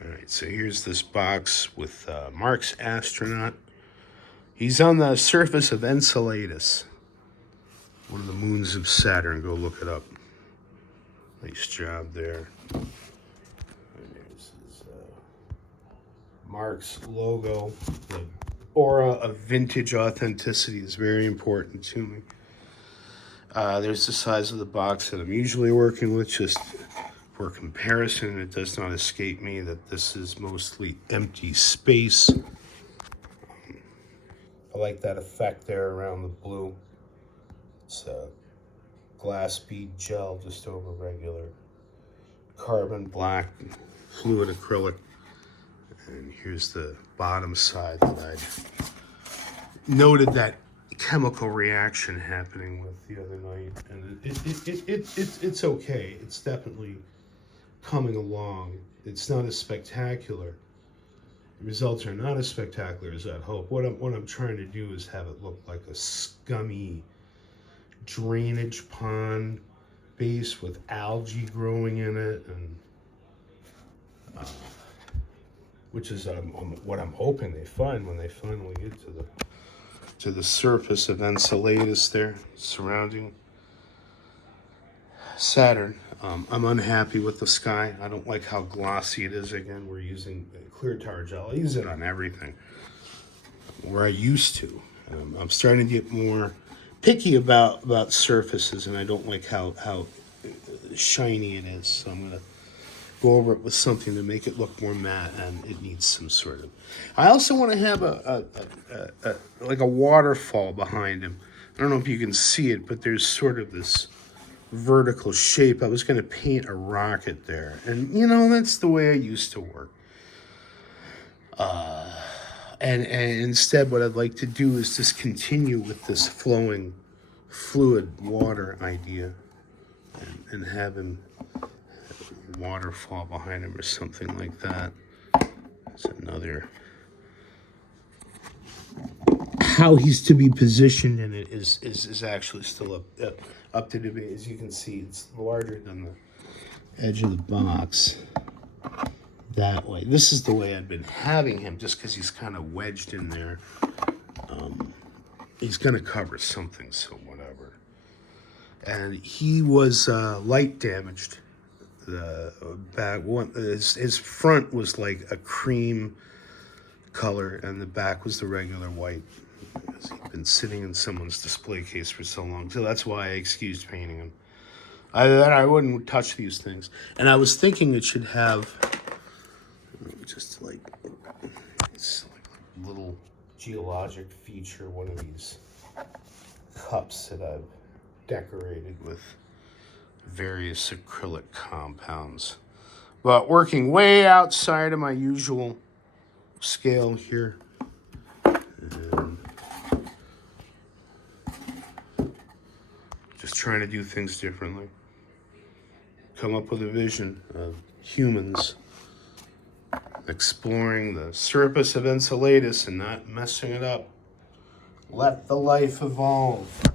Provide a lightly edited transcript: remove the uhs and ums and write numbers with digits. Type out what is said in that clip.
Alright, so here's this box with Marx Astronaut. He's on the surface of Enceladus, one of the moons of Saturn. Go look it up. Nice job there. And there's his Marx logo. The aura of vintage authenticity is very important to me. There's the size of the box that I'm usually working with, just for comparison. It does not escape me that this is mostly empty space. I like that effect there around the blue. It's a glass bead gel just over regular carbon black fluid acrylic. And here's the bottom side that I noted that chemical reaction happening with the other night, and it's okay. It's definitely coming along. It's not as spectacular. The results are not as spectacular as I'd hope. What I'm trying to do is have it look like a scummy drainage pond base with algae growing in it, and which is what I'm hoping they find when they finally get to the surface of Enceladus there, surrounding Saturn. I'm unhappy with the sky. I don't like how glossy it is. Again, we're using clear tar gel. I use it on everything, where I used to. I'm starting to get more picky about surfaces, and I don't like how shiny it is. So I'm gonna go over it with something to make it look more matte, and it needs some sort of. I also want to have like a waterfall behind him. I don't know if you can see it, but there's sort of this vertical shape. I was going to paint a rocket there, and you know, that's the way I used to work. And instead, what I'd like to do is just continue with this flowing fluid water idea, and have him waterfall behind him or something like that. That's another. How he's to be positioned in it is actually still up to debate. As you can see, it's larger than the edge of the box. That way. This is the way I've been having him, just because he's kind of wedged in there. He's going to cover something, so whatever. And he was light damaged. The back one, his front was like a cream color, and the back was the regular white. He'd been sitting in someone's display case for so long, so that's why I excused painting him. I wouldn't touch these things, and I was thinking it should have just like it's like a little geologic feature, one of these cups that I've decorated with various acrylic compounds, but working way outside of my usual scale here. And just trying to do things differently. Come up with a vision of humans exploring the surface of Enceladus and not messing it up. Let the life evolve.